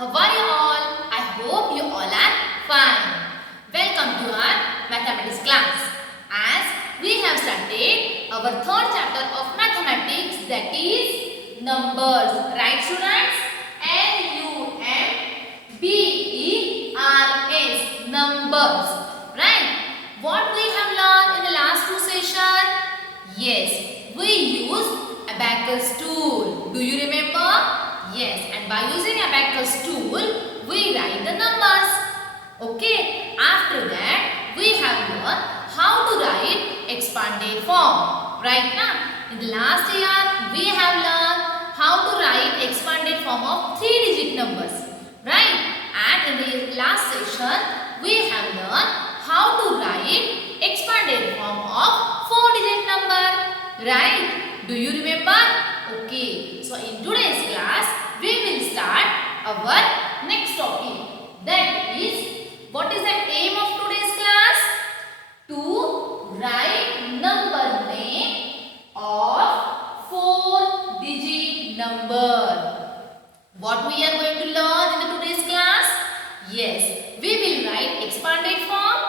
How are you all? I hope you all are fine. Welcome to our mathematics class. As we have started our third chapter of mathematics, that is numbers. Right, students? Numbers. Numbers. Right? What we have learned in the last two sessions? Yes, we use abacus tool. Do you remember? Yes, and by using abacus tool, we write the numbers. Okay, after that, we have learned how to write expanded form. Right now, in the last year, we have learned how to write expanded form of 3-digit numbers. Right? And in the last session, we have learned how to write expanded form of 4-digit number. Right? Do you remember? Okay. So in today's class, we will start our next topic. That is, what is the aim of today's class? To write number name of 4-digit number. What we are going to learn in the today's class? Yes, we will write expanded form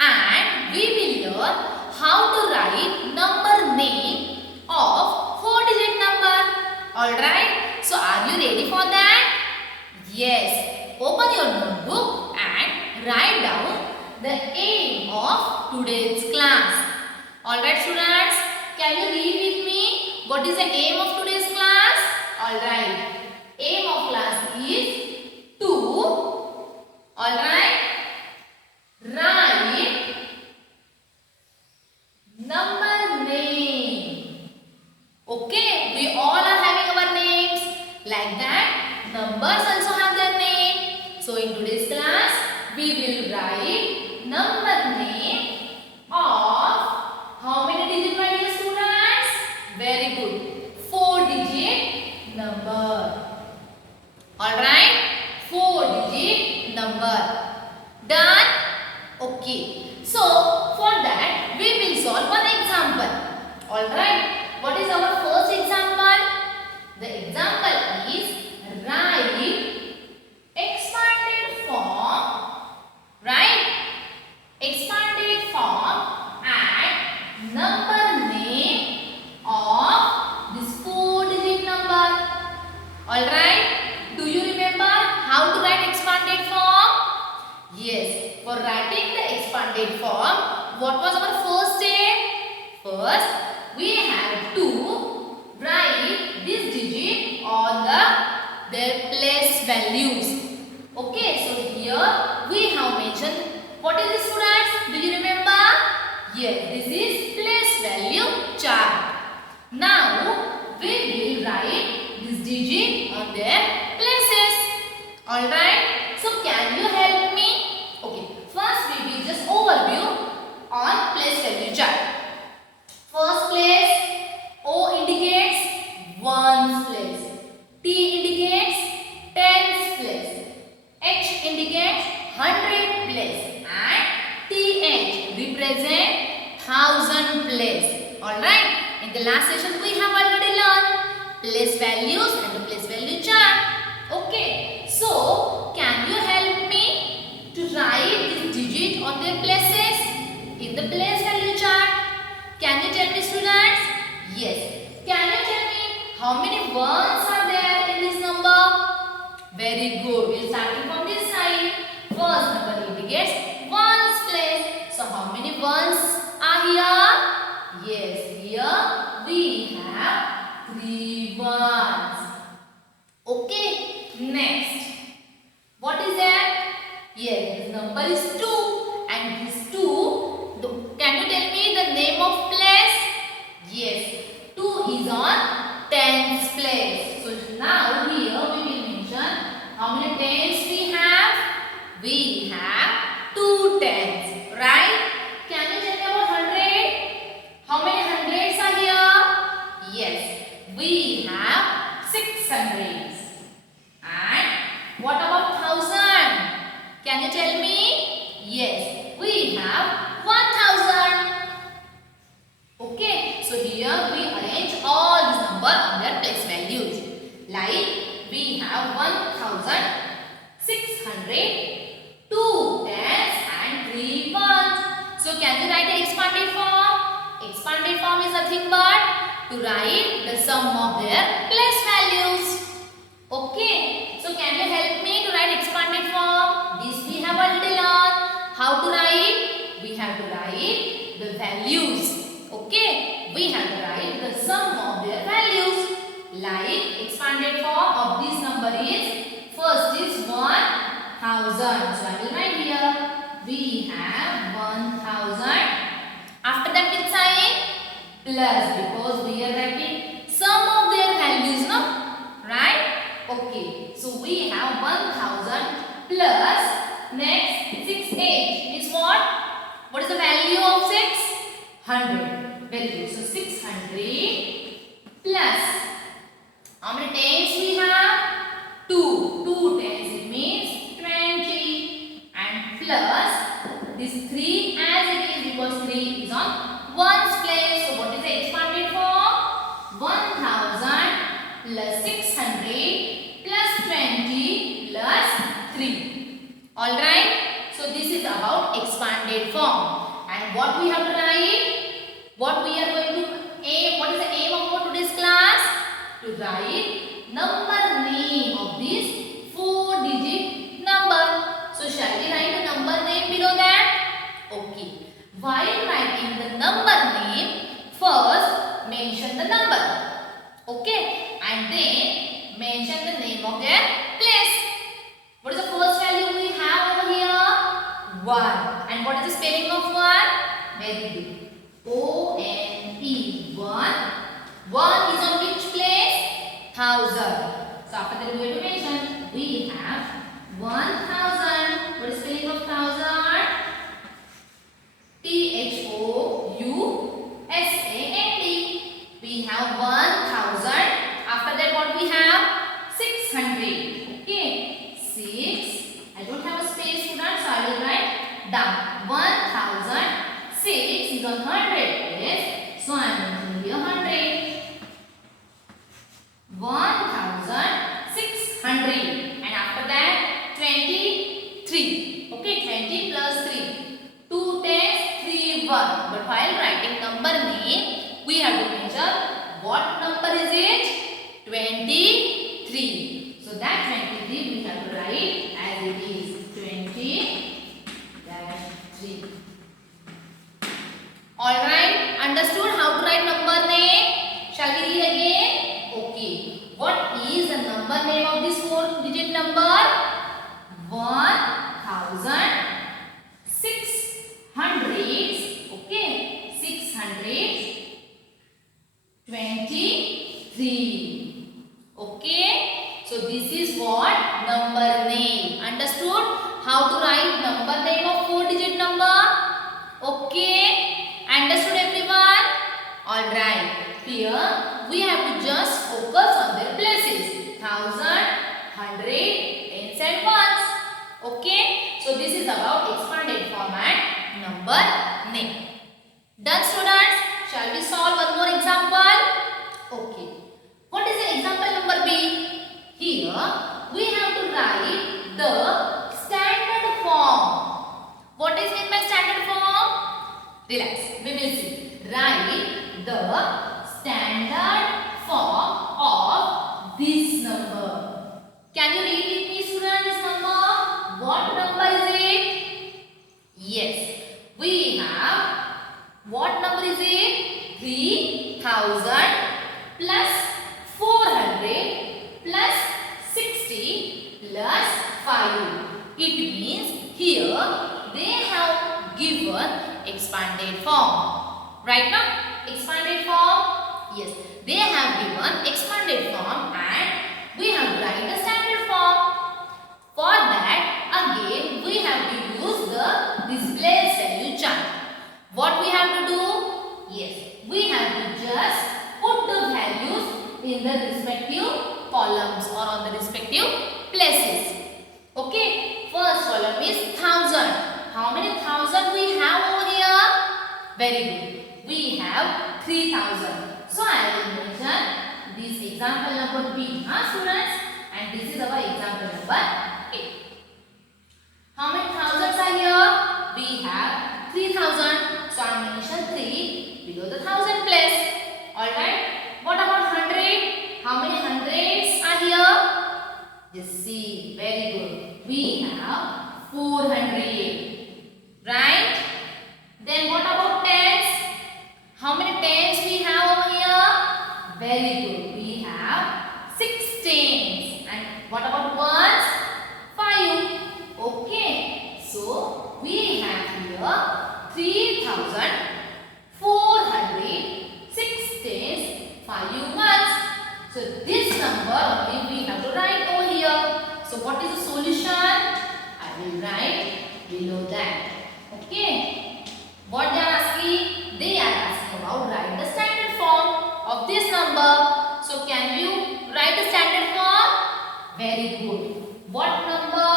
and we will learn how to write number name of 4-digit number. Alright, so are you ready for that? Yes, open your notebook and write down the aim of today's class. Alright students, can you read with me? What is the aim of today's class? Alright, aim of class is to, alright, write number name. Okay, we all are having our names. Like that, numbers also have their name. So in today's class, we will write number name of how many digit, my dear students? Very good. 4-digit number. Alright, 4-digit number. Done? Okay. So for that, we will solve one example. Alright. What is our first example? The example is write expanded form. Right? Expanded form and number name of this 4-digit number. Alright? Do you remember how to write expanded form? Yes. For writing the expanded form, what was our first step? First, we have to write this digit on their place values. Okay, so here we have mentioned, what is this students? Do you remember? Yes, this is place value chart. Now, we will write this digit on their places. Alright, so can you help me? Okay, first we will just overview on place value chart. First place, O indicates ones place, T indicates tens place, H indicates hundred place, and TH represent thousand place. Alright, in the last session we have already learned place values and the place value chart. Okay, so can you help me to write this digit on their places in the place value chart? Can you tell me, students? Yes. Can you tell me how many ones are there in this number? Very good. We'll start from this side. First number indicates ones place. So how many ones are here? Yes, here we have 3 ones. Okay. Next. What is that? Yes, this number is 2. And this 2. Can you tell me the name of place? Yes, 2 is on tens place. So now here we will mention how many tens we have? We have 2 tens, right? Can you tell me about 100? How many hundreds are here? Yes, we have 6 hundreds. And what about 1000? Can you tell me? Yes, we have 1000. Okay, so here we arrange all these numbers on their place values. Like we have 1000 600, 2 tens and 3 ones. So can you write the expanded form? Expanded form is nothing but to write the sum of their place values. Okay. So can you help me to write expanded form? This we have already learned. How to write? We have to write the values. Okay. We have to write the sum of their values. Like expanded form of this number is, first is 1000. So I will write here. We have 1000. After that with sign plus, because we are writing sum of their values, no? Right? Okay. So we have 1000 plus next 68 is what? What is the value of 600? Very good. So 600 plus, how many tens we have? 2. 2 tens, it means 20. And plus this 3 as it is, because 3 is on ones place. So what is the expanded form? 1000 plus 600 plus 20 plus 3. Alright. So this is about expanded form. And what we have to write? What we are going to aim? What is the aim of our today's class? To write number name of this 4-digit number. So shall we write the number name below that? Okay. While writing the number name, first mention the number. Okay. And then mention the name of their place. What is the first value we have over here? 1. And what is the spelling of 1? Very good. O-N-E. 1. 1 is on which place? 1000. So after that we have to mention, we have 1000. What is spelling of 1000? T-H-O-U-S-A-N-D. We have 1000. After that what we have? 600. Okay. 6. I don't have a space for that, so I will write down. 1000. 6 is on 100 place. So I am mentioning here 100. 1600. And after that 23. Okay. 20 plus 3. 2 tens, 3 1. But while writing number name, we have to measure what number is it? 23. So that 23 we have to write as it is 20 3. Alright, understood how to write number name? Shall we read again? Okay. What is the number name of this 4-digit number? 1000. 600. Okay. 623. Okay. So this is what? Number name. Understood? How to write number name of 4-digit number? Okay. Understood everyone? Alright. Here we have to just focus on their places. 1000, 100, tens and ones. Okay. So this is about expanded format number name. Done students? Shall we solve one more example? Okay. What is the example number B? Here we have to write the standard form. What is meant by standard form? Relax. We will see. Write the standard form of this number. Can you read with me, students, this number? What number is it? Yes. We have, what number is it? 3000 plus 400 plus 60 plus 5. It means here they have given expanded form. Right now, expanded form? Yes, they have given expanded form and we have to write the standard form. For that, again, we have to use the display value chart. What we have to do? Yes, we have to just put the values in the respective columns or on the respective places. Okay, first column is 1000. How many thousand we have over here? Very good. We have 3000. So I will mention this example number B, students, and this is our example number A. How many thousands are here? We have 3000. So I mention 3 below the thousand place. Alright. What about 100? How many hundreds are here? Just see. Very good. We have 400. Right? Then what about tens? How many tens we have over here? Very good. We have 6 tens. And what about ones? 5. Okay. So we have here 3,400, 6 tens, 5 ones. So this number only we have to write over here. So what is the solution? I will write below that. Okay. What they are asking? They are asking about write the standard form of this number. So can you write the standard form? Very good. What number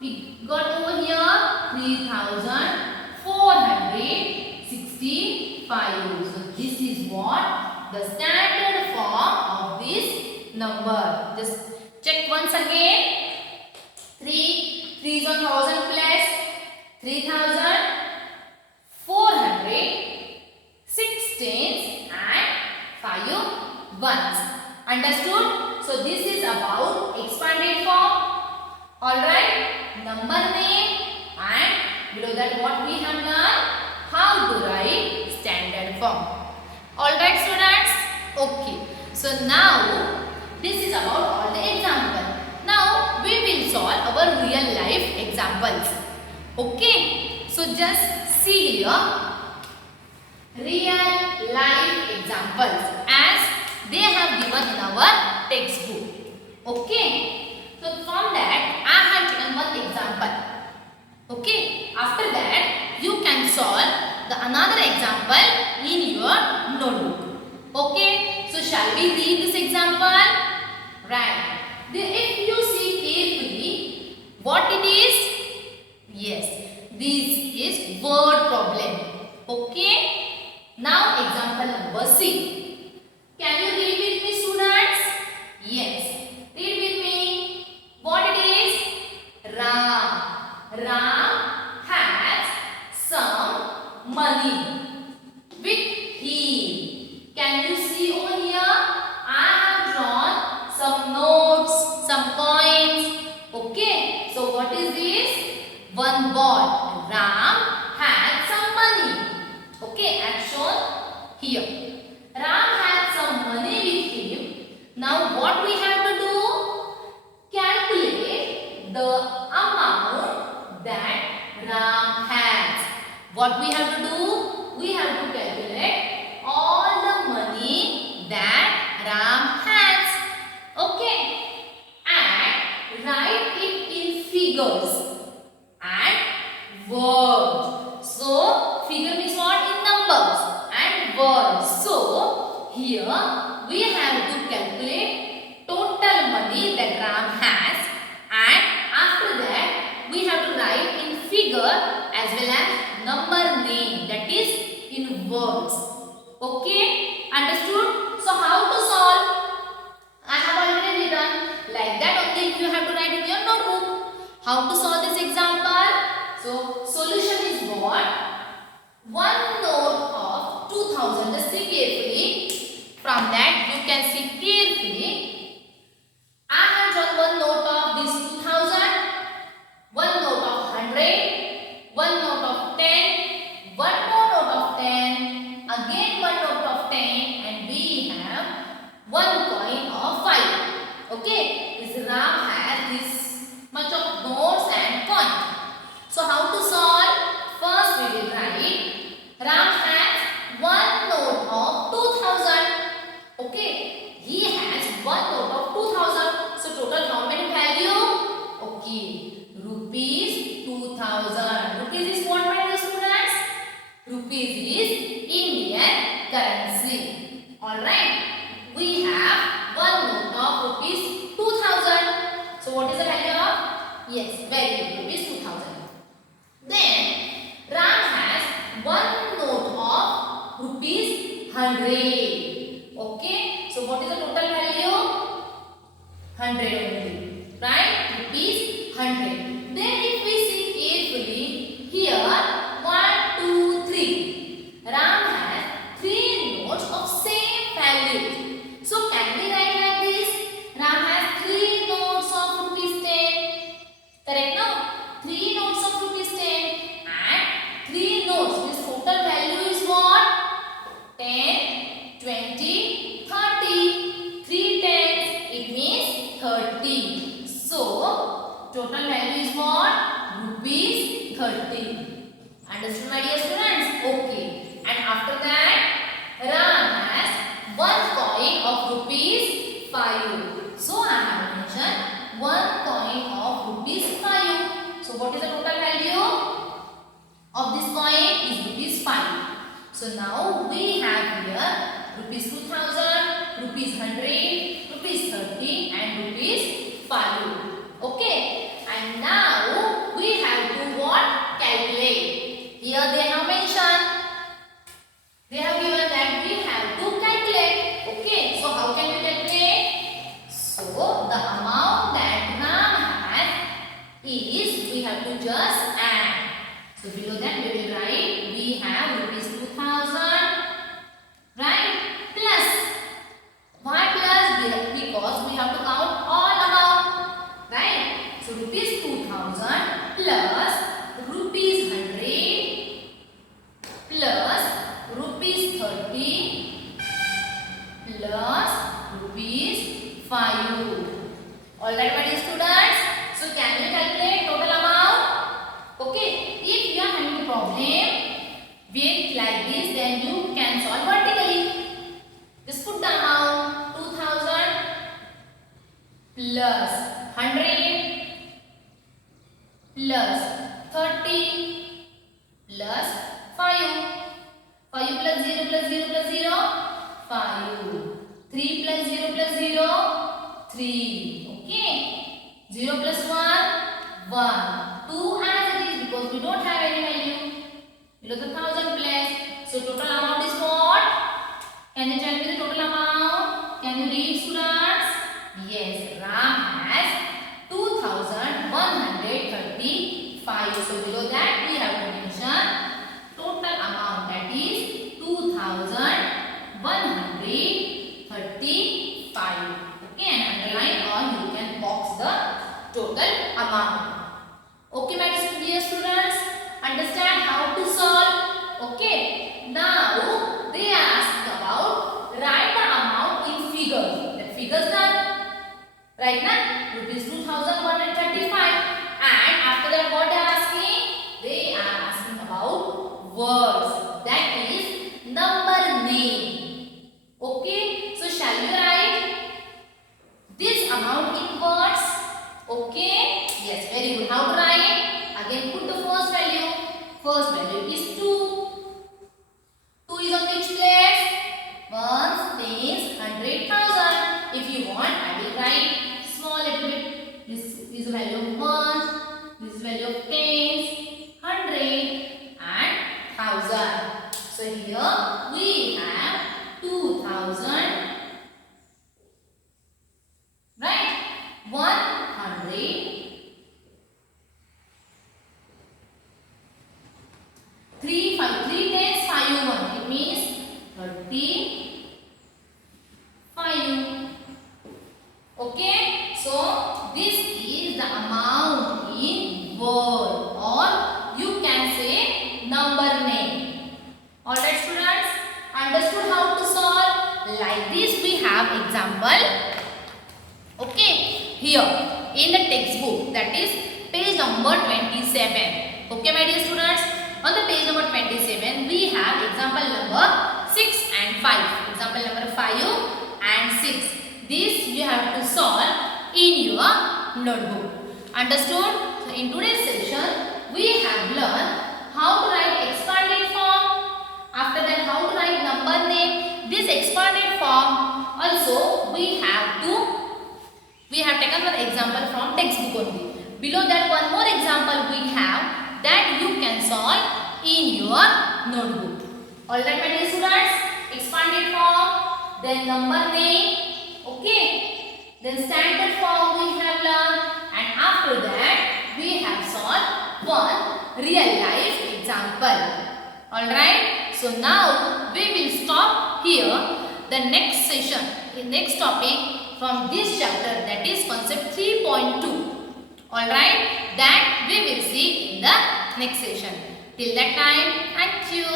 we got over here? 3,465. So this is what the standard form of this number. Just check once again. 3 is on 1000 plus 3,400, 6 tens and 5 ones. Understood? So this is about expanded form. Alright. Number name and below that what we have learned? How to write standard form. Alright students? Okay. So now this is about all the examples. Now we will solve our real life examples. Okay. So just see here real life examples as they have given in our textbook. Okay. So from that I have given one example. Okay. After that you can solve the another example in your notebook. Okay. So shall we read this example? Right. If you see carefully what it is? Yes. This is word problem. Okay. Now example number C. Can you read with me students? Yes. Read with me. What it is? Ram. Ram has some money with him. Can you see over here? I have drawn some notes, some coins. Okay. So what is this? One ball. Ram had some money. Okay. As shown here. Ram had some money with him. Now what we have to do? Calculate the amount that Ram has. What we have to do? We have to calculate all the money that Ram has. Okay. And write it in figures and words. So figure means what? In numbers and words. So here we have to calculate total money that Ram has, and after that we have to write in figure as well as number name, that is in words. Okay. Understood? So how to solve? I have already written. Like that only you have to write in your notebook. How to solve this example? So solution is what? One note of 2000. Just see carefully. From that you can see carefully. I have drawn one note of this 2000, one note of 100, one note of 10, one more note of 10, again one note of 10, and we have one coin of 5. Okay. This Ram has this much of notes and coin. So how to solve? First we will write Ram has one note of 2000. Okay. He has one note of 2000. So total how many value? Okay. Rupees 2000. Rupees is what value students? Rupees is Indian currency. Alright. We have one note of rupees 2000. So what is the value of? Yes, very good. Rupees 2000. Then Ram has one note of rupees 100. Okay. So what is the total value? 100 only. Right? Rupees 100. Then if we 30. So total value is what? Rupees 30. Understood, my dear students? Okay. And after that, Ram has one coin of rupees 5. So I have mentioned one coin of rupees 5. So what is the total value of this coin? Is rupees 5. So now we have here rupees 2000, rupees 100, rupees 30 and rupees 5. Okay. And now we have to what? Calculate. Here they have mentioned. They have given that we have to calculate. Okay. So how can we calculate? So the amount that Ram has is we have to just add. So below that we will write we have rupees 2000, right? Plus. Why plus? Because we have to count all amount, right? So rupees 2000 plus rupees 100 plus rupees 30 plus rupees 5. Alright, my dear students. So can you calculate total amount? Okay. If you are having a problem with like this, then you can solve vertically. Just put the amount 2000 plus 100 plus 30 plus 5. 5 plus 0 plus 0 plus 0, 5. 3 plus 0 plus 0, 3. Okay. 0 plus 1, 1. 2 as it is because we don't have any value. Below the 1000 place. So total amount is what? Can you tell me the total amount? Can you read, students? Yes, Ram has 2135. So below that we have to mention total amount, that is 2135. Okay, and underline or you can box the total amount. Okay, my dear students, understand how to solve. Okay, now they ask about write the amount in figures. The figures done. Right now, rupees 2135. And after that, what they are asking? They are asking about words. That is number name. Okay, so shall we write this amount in words? Okay, yes, very good. How to write? Again, put the first value. First value is 2. 2 is on which place? Ones, tens, 100,000. If you want, I will write small little bit. This is the value of ones, this is value of tens, 100 and 1000. So here we have 2000, right? 100, 3 tens, 5 1. It means 35. Okay, so this is the amount in word, or you can say number name. Alright, students, understood how to solve? Like this we have example. Okay, here in the textbook, that is page number 27. Okay, my dear students, on the page number 27 we have example number 6 and 5. Example number 5 and 6. This you have to solve in your notebook. Understood? So in today's session we have learned how to write expanded form. After that, how to write number name. This expanded form also we have taken one example from textbook only. Below that, one more example we have that you can solve in your notebook. Alright, my dear students, expanded form, then number name, okay, then standard form we have learned, and after that we have solved one real life example. Alright, so now we will stop here. The next session, the next topic from this chapter, that is concept 3.2. Alright, that we will see in the next session. Till that time, thank you.